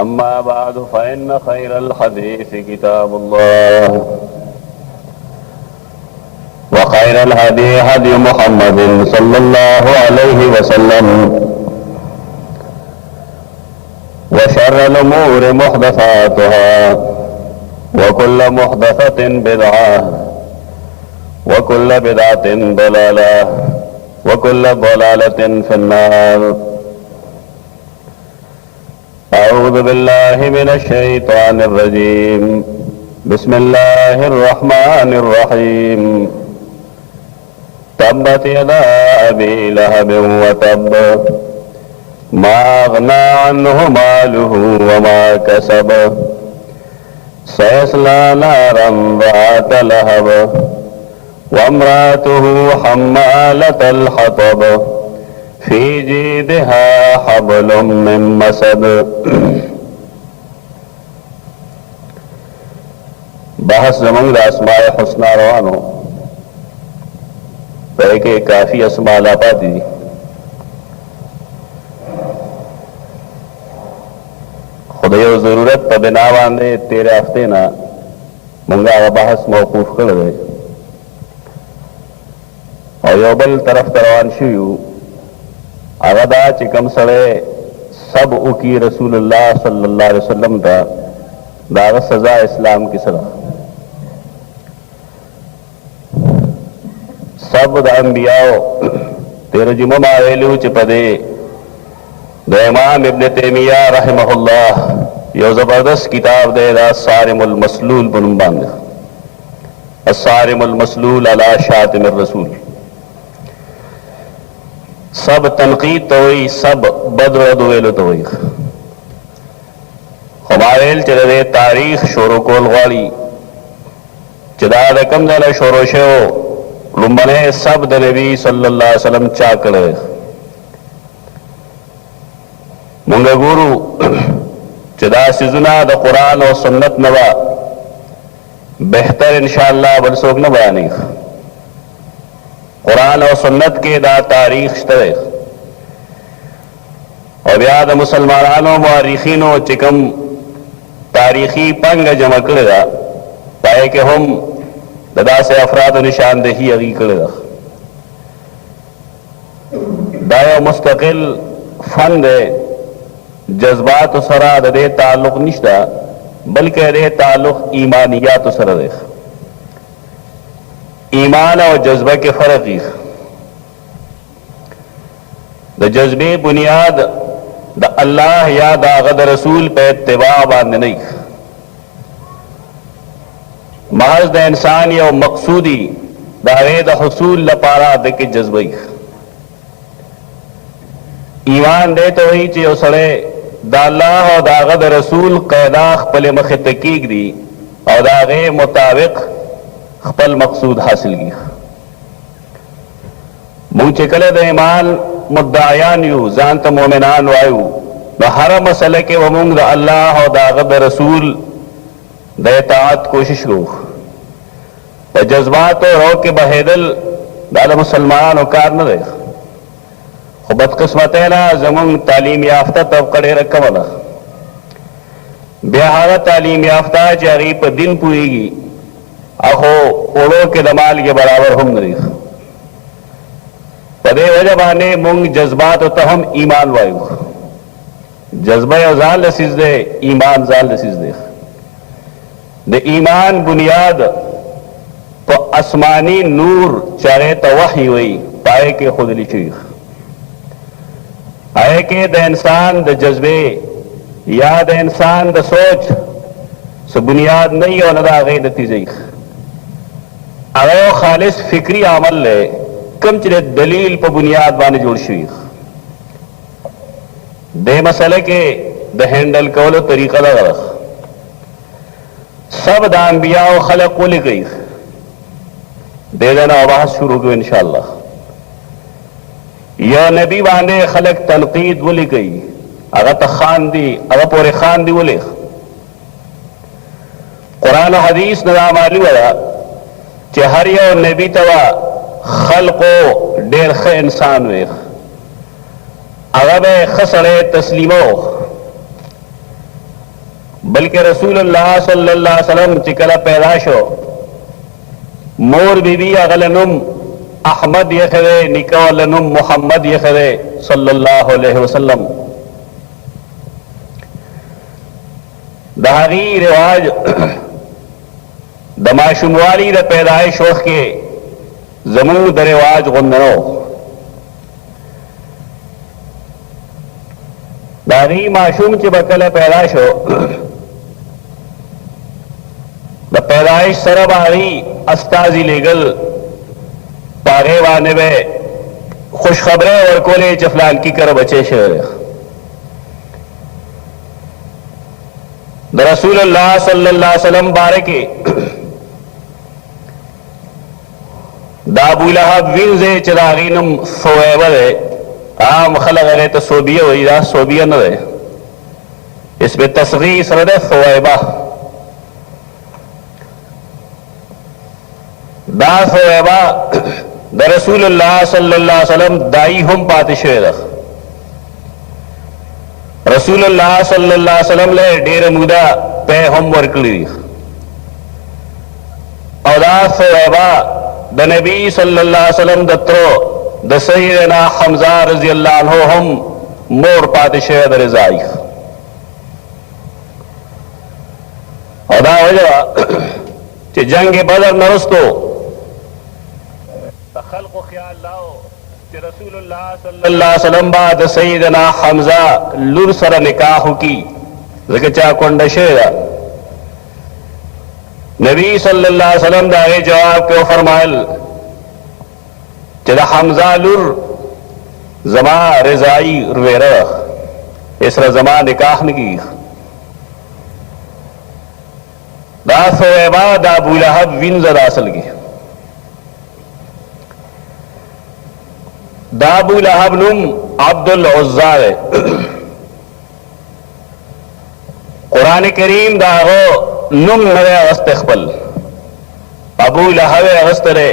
अम्मा बाद फ़इन्न खैरल हदीस किताबुल्लाह व खैरल हदी हदी मुहम्मदिन सल्लल्लाहु अलैहि वसल्लम व शर्रल उमूरि मुहदसातुहा व कुल्लु मुहदसतिन बिदअह व कुल्लु बिदअतिन दलालह व कुल्लु दलालतिन फिन्नार। अऊज़ु बिल्लाहि मिनश्शैतानिर रजीम। बिस्मिल्लाहिर रहमानिर रहीम। तब्बत यदा अबी लहबिन व तब्ब मा अग़ना अन्हु मालुहु व मा कसब सयस्ला नारन ज़ात लहब व इम्रअतुहु हम्मालतल हतब फी जीदिहा हब्लुम मिन मसद। बहस जमंग अस्माए हुस्ना रवानो पे के काफी अस्मा लापा दी खुदायो जरूरत पर बिना बांधे तेरे हफ्ते ना मंगा बहस मौकूफ कर गए और योबल तरफ तरवान शुयू अगदा चिकम सड़े सब उकी रसूलुल्लाह सल्लल्लाहु अलैहि वसल्लम दा दाग सजा इस्लाम की सजा सब द अंबियाओ तेरे जुम्मा मावेलू चिपदे द इमाम इब्न तैमिया रहमहुल्लाह यो जबरदस्त किताब दे दा सारिमुल मसलूल बुनबांग अस्सारिमुल मसलूल अला शातिमिर रसूल। सब तनकीद तो हुई सब बदवेलो तो हुई हमारेल चले तारीख शोरो कोल वाली चदा कम जला शोरो शो लुम्बने सब द नबी सल्लल्लाहु अलैहि वसल्लम चाकड़े मुंगे गुरु चदा सिजुना द कुरान और सुन्नत नवा बेहतर इंशाअल्लाह बरसोक न बयानी कुरान और सुन्नत के दा तारीख और याद मुसलमानों मुआरिखीनों चिकम तारीखी पंग जमा करेगा पाए कि हम ददा से अफराद निशानदेही अगी करेगा दायो मुस्तकिल फन दे जज्बात सरा दे ताल्लुक निश्ता बल्कि दे ताल्लुक ईमानियात सरा दे ईमान और जज्बा के फर्क ही द जज्बे बुनियाद द अल्लाह या दागद रसूल पे इत्तिबा बांध नहीं महज द इंसान या मकसूदी दावे द हुसूल लपारा दे के जज्बई ईमान दे तो ही चे सड़े द अल्लाह और दागद रसूल कैदाख पले मख तकीक दी और दागे मुताबिक खपल मकसूद हासिल की मुंह चिकले द ईमान मुद्दायान यू जानत मोमिनान वायु न हर मसले के वमुंग द अल्लाह और दागद रसूल द इताअत कोशिश रो व जज्बात और रो के बहेदल दाल मुसलमान कार न दे बदकिस्मत है ना जमुंग तालीम याफ्ता तबकड़े रकमला बेहारा तालीम याफ्ता जारी पर दिन पूरीगी अहो ओड़ो के दमाल के बराबर हम नहीं पदे वजह बहाने मुंग जज्बात तो हम ईमान वायु जज्बा जान लसीज दे ईमान जान लसीज दे द ईमान बुनियाद तो आसमानी नूर चाहे तो वही हुई पाए के खुद लिखी आए के द इंसान द जज्बे या द इंसान द सोच सो बुनियाद नहीं और नदा गई नतीजे अगर खालिस फिक्री अमल ले कम चले दलील पर बुनियाद बाने जोड़ शुई दे मसले के द हैंडल कौलो तरीका लगा सब दाम्बिया और खलक को लिख गई दे देना आवाज शुरू को इंशाअल्लाह यह नबी बाने खलक तनकीद बोली गई अगर तो खान दी अगर पूरे खान दी बोले कुरान हदीस नदा मालूम है हर यो नबी तवा खल को डेर ख इंसान वे अगब खसड़े तस्लीमो बल्कि रसूलुल्लाह सल्लल्लाहु अलैहि वसल्लम चिकला पैदाशो मोर बीबी अगलनुम अहमद यखरे निकालनुम मोहम्मद यखरे सल्लल्लाहु अलैहि वसल्लम दहागी रिवाज दमाशुमवाली द पैदाइश वक्त के जमून द रिवाज गुंदनो दागी माशूम च बकल पैदाइश हो द पैदाइश सरबारी अस्ताजी लेगल पागे वाने में खुशखबरें और कोले चफलान की कर बचे शेर द रसूलुल्लाह सल्लल्लाहु अलैहि वसल्लम बारे के दाबू लहब विंजे चरागीनम सोएबर आम खलग रहे तो सोबिया वही दा सोबिया न रहे इसमें तस्गीर सरद सोएबा दा सोएबा द रसूलुल्लाह सल्लल्लाहु अलैहि वसल्लम दाई हम पातिशेर रसूलुल्लाह सल्लल्लाहु अलैहि वसल्लम ले डेर मुदा पे हम वर्कली और दा सोएबा द नबी सल्लल्लाहु अलैहि वसल्लम दत्रो द सय्यदना हमजा रज़ियल्लाहु अन्हु हम मोर पातिशेर द रज़ाई और दा वजह कि जंग बदर नरस्तो खल्क़ ख्याल लाओ कि रसूलुल्लाह सल्लल्लाहु अलैहि वसल्लम बाद सय्यदना हमजा लुर सर निकाह की ज़िक्र कोंड शेरा नबी सल्लल्लाहु अलैहि वसल्लम दागे जवाब क्यों फरमायल चला हमजा लुर जमा रजाई रुवेरा इसरा जमा निकाह नगी दा सोएबा दा अबू लहब विन जदा असल की दा अबू लहब नुम अब्दुल उज़्ज़ा है कुरान करीम दागो नुम नवे अगस्त इखबल अबू लहब अगस्त रे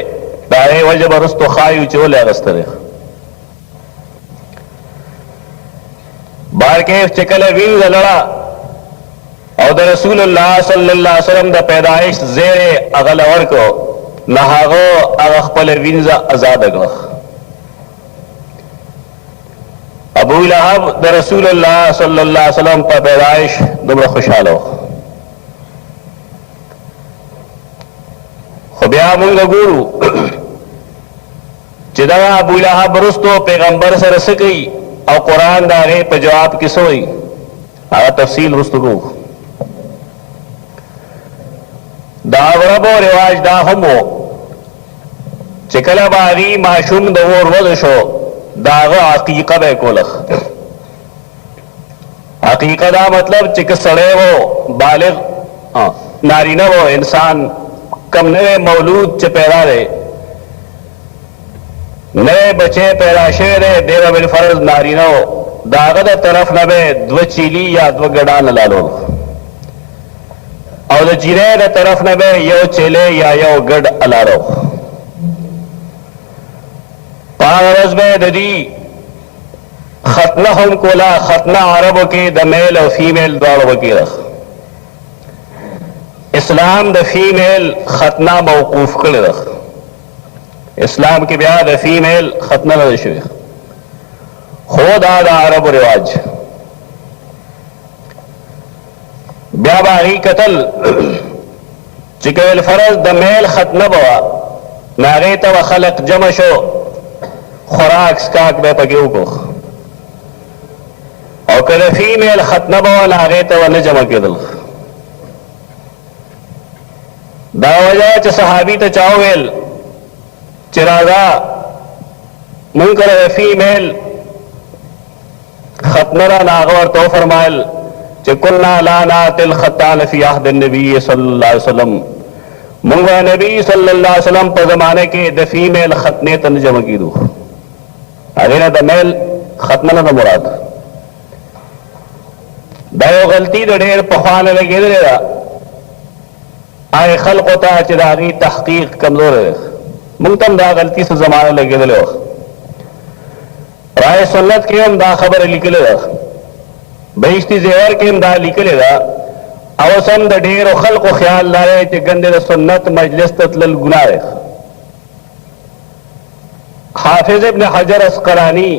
दाए वजब रस्तो खायु चोले अगस्त रे बार के चिकल विंग लड़ा और द रसूलुल्लाह सल्लल्लाहु अलैहि वसल्लम द पैदाइश जेरे अगल और को नहागो अगखपल विंजा आजाद अगो अबू लहब द रसूलुल्लाह सल्लल्लाहु अलैहि वसल्लम पर पैदाइश दुबरा खुशहाल हो खुबिया मुंगा गुरु चिदा अबू लहब रुस्तो पैगंबर से रस गई और कुरान दागे पे जवाब किसोई आगा तफसील रुस्तो को दावरबो रिवाज दा हमो चिकला बागी माशूम दवोर वजशो दागो अकीका बे कोलख अकीका दा मतलब चिक सड़े वो बालिग नारीना वो इंसान कम नए मौलूद च पैदा रहे नए बच्चे पैदा शेर देवा बिल फर्ज नारीना दागद तरफ नबे द्व चीली या द्व गड़ा न लालो और जीरे द तरफ नबे यो चेले या यो गड अलारो पारस में ददी खतना हम कोला खतना अरब के द मेल और फीमेल द्वार वकीरख इस्लाम द फीमेल खतना मौकूफ कर रख इस्लाम के ब्याह द फीमेल खतना न खुद आदा अरब रिवाज ब्याबाही कतल चिकेल फरज द मेल खतना बवा नागे तब खलक जमशो खुराक स्काक में पगे को और कल फीमेल खतना बवा नागे तब न जमा के दल दावजा च सहाबी त चावेल चिरागा मुनकर फीमेल खतनरा नागवर तो फरमायल चिकुन्ना लाना तिल खत्तान फी अहद नबी सल्लल्लाहु अलैहि वसल्लम मुंगा नबी सल्लल्लाहु अलैहि वसल्लम पर जमाने के द फीमेल खतने तन जमा की दो अरे ना द मेल खतना ना मुराद दायो गलती तो ढेर पखान लगे देगा आए खल्क होता है चिरागी तहकीक कमजोर है मुंगतम दा गलती से जमाने लगे दिले राय सुन्नत के हम दा खबर लिखलेगा, बेइश्ती जेवर के हम दा लिखलेगा, अवसम द ढेर खल्क ख्याल लाए कि गंदे सुन्नत मजलिस ततलल गुनाह है। हाफिज इब्न हजर अस्कलानी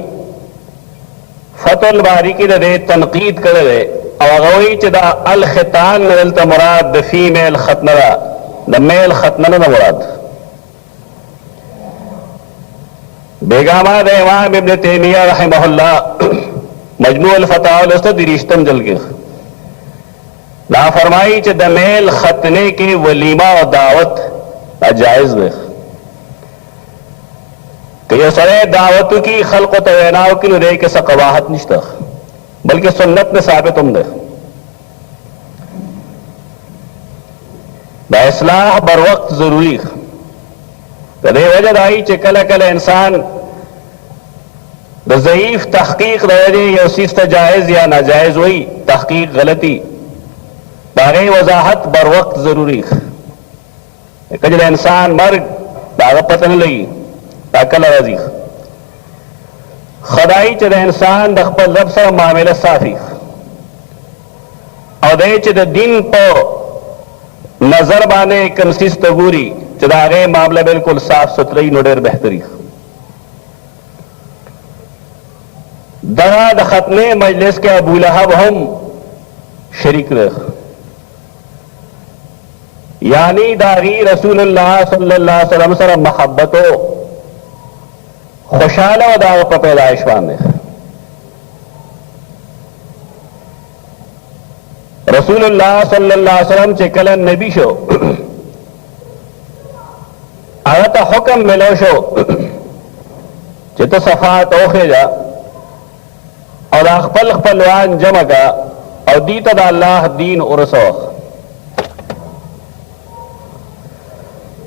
फतुल बारी की दे तनकीद करे और गई च दा अल खितान नलता मुराद द फीमेल खतनरा द मेल खतनरा न मुराद बेगामा द इमाम इब्न तैमिया रहमहुल्लाह मजमू अल फतावा उस्ताद रिश्तम जल के ना फरमाई च द मेल खतने के वलीमा और दावत जायज है कि ये सरे दावतों की खल्क तवैनाओं की नुरे के सकवाहत निश्ता बल्कि सुन्नत में साबित हम दे इस्लाह बर वक्त जरूरी कदे वजह आई चिकल कल इंसान ज़ईफ तहकीक रहे या उसी जायज या नाजायज हुई तहकीक गलती बागे वजाहत बर वक्त जरूरी कजल इंसान मर्ग दागा पतन लगी ताकल राजी खदाई चद इंसान दखपल रब से मामला साफी और दे चद दिन पर नजर बाने कंसिस तबूरी चदागे मामला बिल्कुल साफ सुथरी नोडेर बेहतरी दगा दखतने मजलिस के अबू लहब हम शरीक रह यानी दागी रसूलुल्लाह सल्लल्लाहु अलैहि वसल्लम सर मोहब्बतो खुशाला और दाग पर पैदाइशवान है रसूलुल्लाह सल्लल्लाहु अलैहि वसल्लम चिकलन नबी शो आगत हुक्म मिलो शो चित सफात ओखे जा और अखपल खपलवान जमा का और दीतद अल्लाह दीन उरसो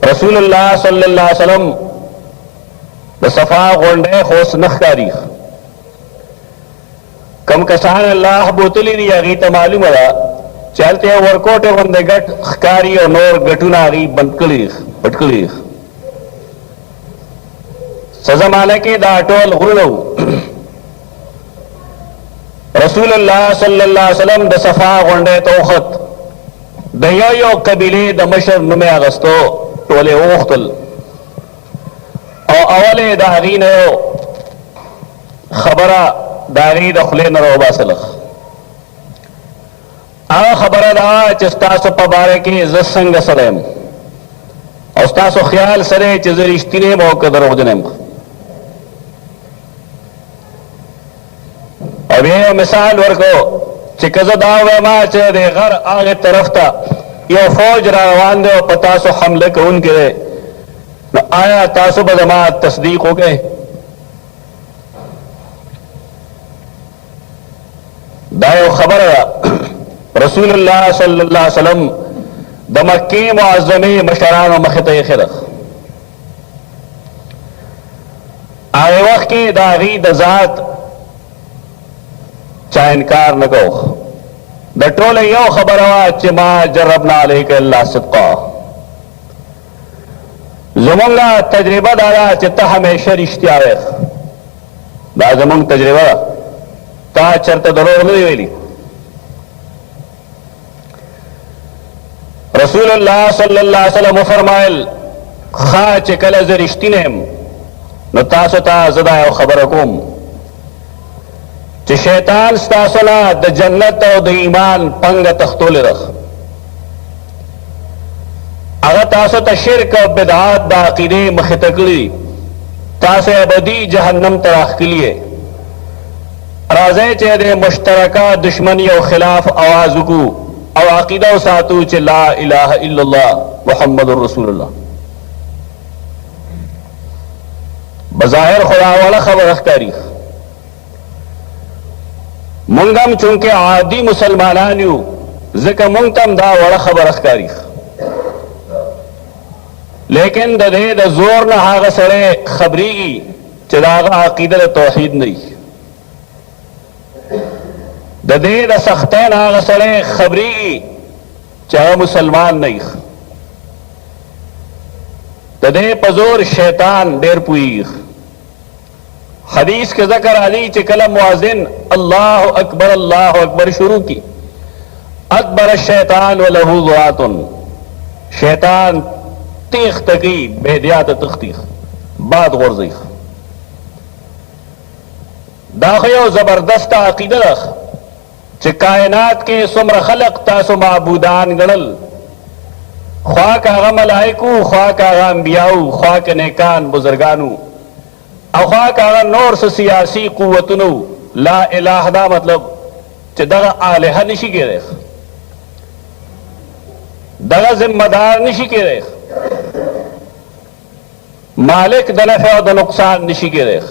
रसूलुल्लाह सल्लल्लाहु अलैहि वसल्लम सफा गोंडे होश नखकारी कम कसान अल्लाह बोतली दिया गई तो मालूम है चलते वर्कोटे बंदे गट खकारी और नोर गटुनारी बंदकली पटकली सजा माने के दाटोल गुलो रसूलुल्लाह सल्लल्लाहु अलैहि वसल्लम द सफा गोंडे तोखत दयो कबीले द मशर नुमे अगस्तो टोले ओख्तल और अवले दागी नो खबरा दागी दखले नरो बासलख आ खबरा दा चिस्तासो पबारे के जसंग सरेम और स्तासो ख्याल सरे चिजरिश्तिने मौके दरोजनेम अब ये मिसाल वर्को चिकजदावे मा चे दे घर आगे तरफ था यो फौज रवान दे पतासो हमले के उनके आया तासुब जमात तस्दीक हो गए दायो खबर रसूलुल्लाह सल्लल्लाहु अलैहि वसल्लम दमक्के मुअज़्ज़मे मशरान व मखते खिरख आए वक्त के दागी दजात चाहे इनकार न को द टोले यो खबर हुआ चिमा जरबना अलैका अल्लाह सिद्क़ा जमुंगा तजर्बा दारा चित्ता हमेशा रिश्ते आवे दा जमुंग तजर्बा ता चरता दरोर नहीं वेली रसूलुल्लाह सल्लल्लाहु अलैहि वसल्लम फरमायल खा चिकल जरिश्तिनेम न तासता जदा खबरकुम च शैतान स्तासला द जन्नत और द ईमान पंग तख्तोल रख अगर तासो तशिरक बिदआत दाकिदे मखतकली तासे अबदी जहन्नम तराख के लिए राजे चेहरे मुश्तरका दुश्मनी और खिलाफ आवाज को और अकीदा सातू च ला इलाहा इल्लल्लाह मुहम्मदुर रसूलुल्लाह बज़ाहिर खुदा वाला खबर अखकारी मुंगम चूंकि आदि मुसलमान यू जिक्र मुंगतम दा वाला खबर अखकारी लेकिन दे द जोर न हाग सड़े खबरी चदागा अकीदत तौहीद नहीं दे द सख्तैन हाग सड़े खबरी चाहे मुसलमान नहीं दे पजोर शैतान डेर पुई हदीस के ज़िक्र आली च कलम मुअज़्ज़िन अल्लाहु अकबर शुरू की, अकबर शैतान व लहू ज़ुआतुन, शैतान तीख तकी बेहदियात तख्तीख बात गुर्ज़ीख। दाखियो जबरदस्त अकीदा रख च कायनात के सुमर खलक तासो माबूदान गणल, ख्वा कागा मलाइकू, ख्वा कागा अंबियाऊ, ख्वा के नेकान बुजुर्गानू, अख्वा कागा नौर से सियासी कुव्वतुनु, ला इलाह दा मतलब च दगा आलिहा निशी के रेख, दगा जिम्मेदार निशी के रेख, मालिक द नफ़े व द नुकसान निशी के रेख।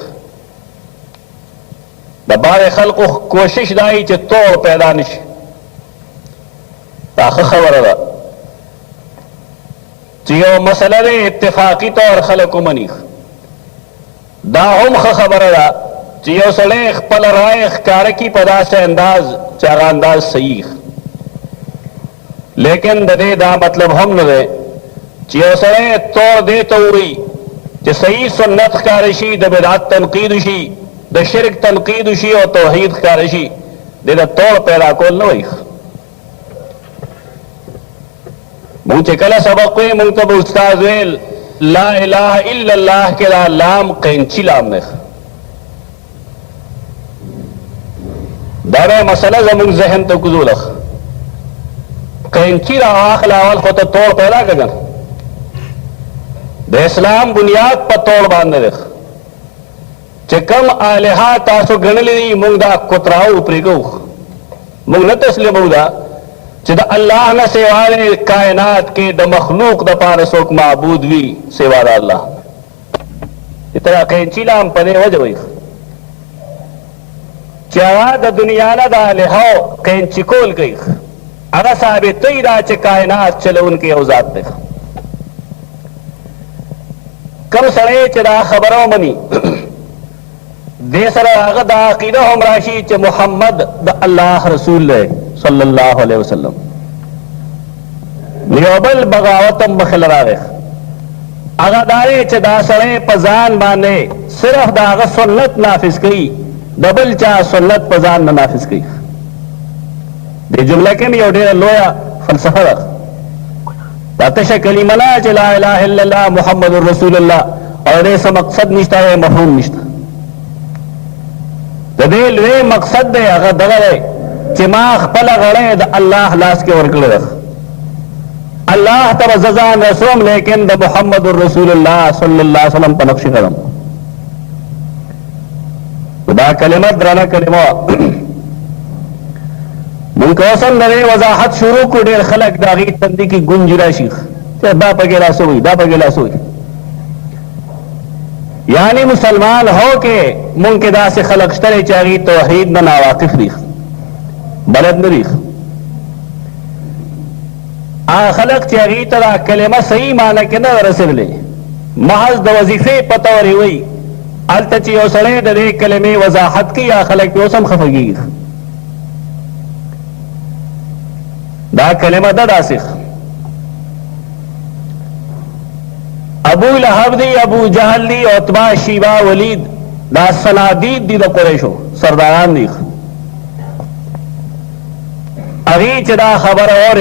द बारे खल्क कोशिश दाई च तोड़ पैदा निशी ताख खबर दा चियो मसला दे इत्तेफाकी तौर खलक मनीख दाहुम खबर दा चियो सड़े खपल राय कार की पदा से अंदाज चागा अंदाज सही, लेकिन दे दा मतलब हम न दे चियो सड़े तोड़ दे तो हुई च सही सुन्नत कारशी द बिदात तनकीदशी द शिरक तनकीदशी और तौहीद कारशी दे दा तोड़ पैदा कोल न हुई। मुझे कला सबक कोई मुंतब उस्ताद वेल ला इलाहा इल्लल्लाह के लाम कैंची लाम में दावे मसला जमुन जहन तो कुजूलख कैंची राख लावल को तो तोड़ पैदा कगन द इस्लाम बुनियाद पर तोड़ बांध देख चिकम आलिहा तासो गणली मुंगदा कुतराऊ उपरिगो मुंग न तस्लीम मुंगदा चिद अल्लाह न सेवारे कायनात के द मखलूक द पारसोक माबूद भी सेवार अल्लाह इतना कैंचीला हम पदे वजह हुई चावा द दुनिया न दा लिहाओ कैंची कोल गई अगर साबित तो इरा च कायनात चलो उनके औजात पे कम सड़े चदा खबरों मनी देसर आगद अकीदा हम राशि च मोहम्मद द अल्लाह रसूल सल्लल्लाहु अलैहि वसल्लम लियोबल बगावतम बखल रावे अगदारे च दासरे पजान माने सिर्फ दाग सुन्नत नाफिज कई डबल चा सुन्नत पजान न नाफिज कई दे जुमला के में ओडे लोया फलसफा तातश कलीमना च ला इलाहा इल्लल्लाह मुहम्मदुर रसूलुल्लाह और ऐसा मकसद निश्ता है मफहूम निश्ता दे लवे मकसद दे अगर दगड़े चिमाख पला गड़े द अल्लाह लाश के वर्कले रख अल्लाह तब जजान रसूम लेकिन द मुहम्मद रसूलुल्लाह सल्लल्लाहु अलैहि वसल्लम पर नक्श कदम खुदा कलिमत द्राना कलिमा मुनकोसन दरे वजाहत शुरू को डेर खलक दागी तंदी की गुंजरा शीख दा पगेला सोई दा पगेला सोई यानी मुसलमान हो के मुनकिदा से खलक तरे चाही तौहीद न नावाकिफ रीख बलद नरीख आ खलक चाही तरा कलेमा सही माना के न रसिल ले महज द वजीफे पतौरी हुई अलतची ओसले दे कलेमे वजाहत की या खलक ओसम खफगी दा कलेमा the दासिख Abu लहब the Abu Jahl the Utba Sheeba Waleed दा सनादीद दी द कुरैशो सरदारान दी अगी चदा खबर और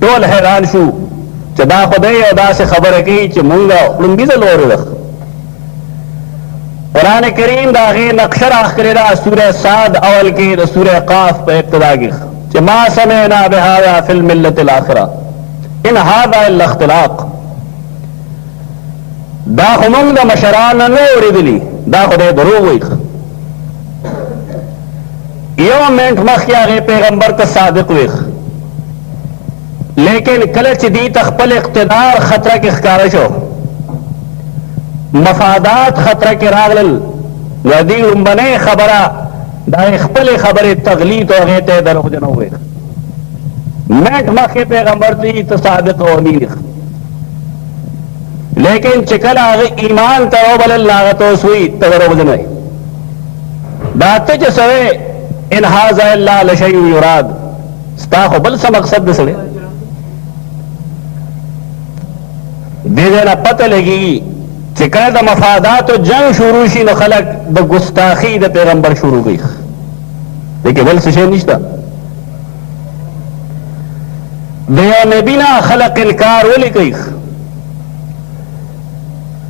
टोल हैरान शू चदा खुदे अदा से खबर की च मुंगा लुंगी से लोर कुरान करीम दागे नक्शर आखिरा सूरह साद अवल के सूरह काफ पे इब्तिदा की च मा समेना बिहादा फिल मिल्लतिल आखिरा इन हादा इल्ला इख्तिलाक दा हुमुंग दा मशरान नूर दिली दा खुदे दरूग हुई यो मिनट मखिया गए पैगंबर का सादिक हुई लेकिन कलच दी तखपल इख्तिदार खतरा के खारिश हो मफादात खतरा के रागल नदी बने खबरा दा खपल खबर तगलीत हो गए ते दरोजन हुए मिनट मखे पैगंबर दी तो सादिक हो अमीर लेकिन चिकल आगे ईमान तरो बल लागत सुई तगरोजन दाते सवे इन हाजा अल्लाह लशयु युराद स्ताख बल सा मकसद सड़े दे देना पता लगेगी چې کله د مفاداتو جنگ شروع شي نو خلک د ګستاخي د پیغمبر شروع کوي دغه بل څه شی نشته د یو نبی نه خلق انکار ولې کوي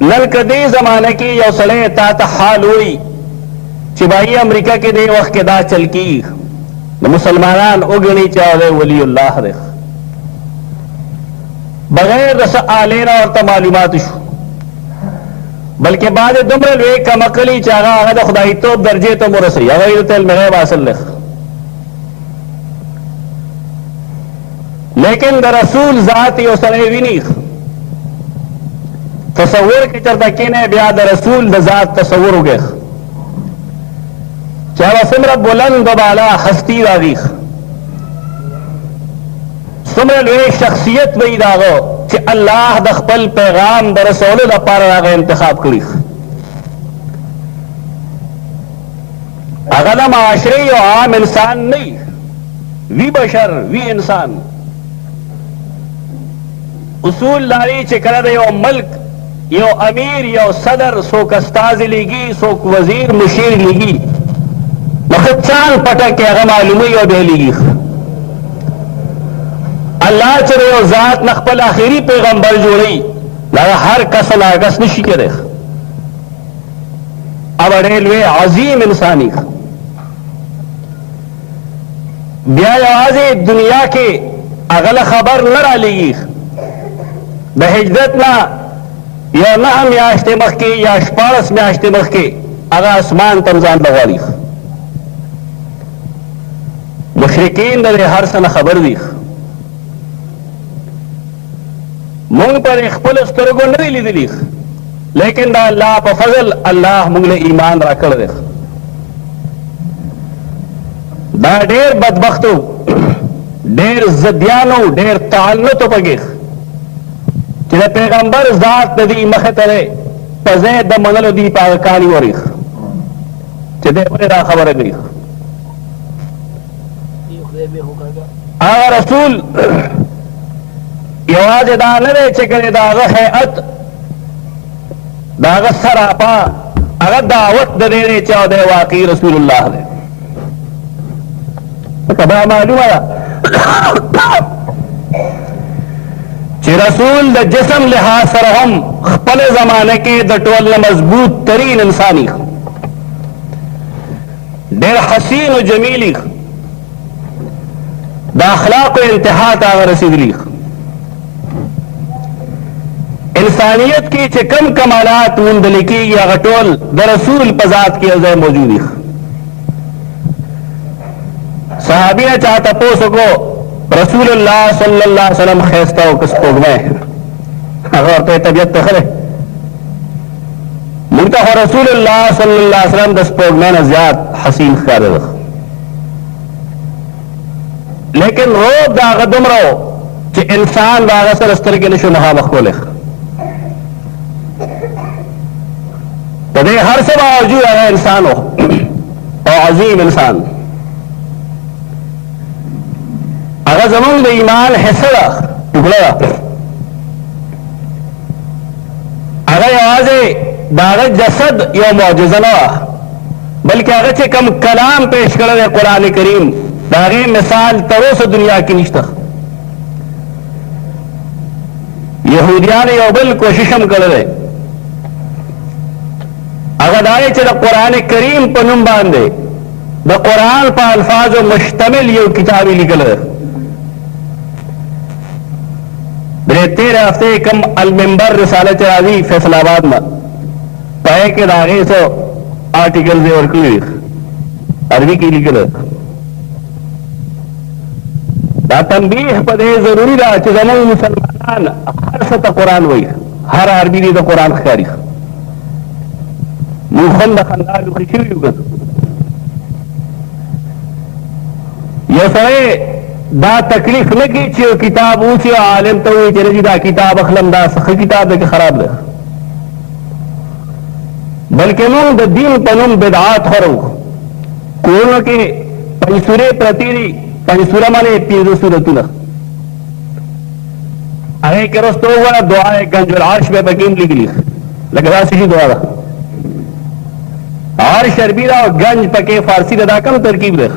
نن که دې زمانه کې یو سړی تا ته حال وایي چې بھائی امریکا کې دې وخت کې دا چل کیږي د مسلمانان وګڼي چې هغه ولی الله دی بغیر د څه آلې نه ورته معلومات شو بلکې بعد دومره لوی کمقلي چې هغه د خدایتوب درجې ته ورسوي هغه یې ته علم غیب حاصل دی لیکن د رسول ذات یو سړی ویني تصور کې چرته کینه بیا د رسول د ذات تصور وګه چې هغه څومره بلند و بالا هستی راغی څومره لوی شخصیت وی داغو چې الله د خپل پیغام د رسولو لپاره هغه انتخاب کړی هغه د معاشرې یو عام انسان نه وی بشر وی انسان اصول لري چې کله د یو ملک یو امیر یو صدر څوک استازی لیږي څوک وزیر مشیر لیږي نو ښه چال پټه کې هغه معلوموي او بیا لیږي الله چې یو ذات نه خپل آخري پیغمبر جوړوي هغه هر کس ناګس نشي کېدی او ډېر لوی عظیم انساني بیا یوازې دنیا کې هغه له خبر نه رالیږي د هجرت نه یا 9 میاشتې مخکې یا 14 میاشتې مخکې هغه اسمان ته ځان لغواړي مشرکین د هر څه نه خبر دي مونږ پر خپل سترګو نه لیدلی لیکن دا الله په فضل الله مونږ له ایمان راکړ دی دا ډېر بدبختو ډېر زدیانو ډېر تعلقو پکې چې د پیغمبر ذات د دې مخې ته دی په ځای د منلو دي په هغه کاڼي وري چې دی ولې دا خبره کوي هغه رسول یوازې دا نه دی چې کله د هغه هیئت د هغه سراپا هغه دعوت د دې دی چې دی واقعي رسول الله دی لکه دا معلومه ده چې رسول د جسم لحاظ سره هم خپل زمانه کې د ټول مضبوط ترین انساني ډېر حسین و جمیلی د اخلاق انتها ته هغه رسېدلي انسانیت کې چې کم کمالات موندل کېږي هغه ټول د رسول په ذات کې یو ځای موجود دي صحابي نه چا تپوس وکړو رسول الله صلی الله علیه وسلم ښایسته او که سپوږمۍ هغه ورته طبیعت ته ښه دی موږ ته خو رسول الله صلی الله علیه وسلم د سپوږمۍ نه زیات حسین ښکارېده لیکن روب د هغه دومره و چې انسان د هغه سره سترګې نه شو مخامخ کولی د دې هر څه باوجود هغه انسان و او عظیم انسان هغه زمونږ د ایمان حصه ده ټوکړه ده هغه یوازې د هغه جسد یو معجزه نه وه بلکې هغه چې کوم کلام پیش کړی دی قرآن کریم د هغې مثال تر اوسه دنیا کې نشته یهودیانو یو بل کوشش هم کړی دی هغه دا دی چې د قرآن کریم په نوم باندې د قرآن په الفاظو مشتمل یو کتاب یې لیکلی دی درې تېرې هفتې کم المنبر رساله چې راځي فیصل آباد نه په هغې کې د هغې څه آرټیکلز یې ورکړي دي عربي کې لیکلی دا تنبیه په دې ضروري ده چې زموږ مسلمانان هر څه ته قرآن وایي هر عربي دی د قرآن ښکاري موږ هم د خندا لوښي شوي یو که یو سړی دا تکلیف نه کوي چې یو کتاب اوسي او عالم ته وایي چې نه جي دا کتاب اخلم دا ښه کتاب دی که خراب دی بلکې موږ د دین په نوم بدعات خورو کورونو کې پنځسورې پرتې دي پنځسوره معنې 15 سورتونه هغې کې رسته وګوره دعای گنج العرش به پکې هم لیکلي लगा सी दुआ दा और शर्बीरा और गंज पके फारसी दा कम तरकीब देख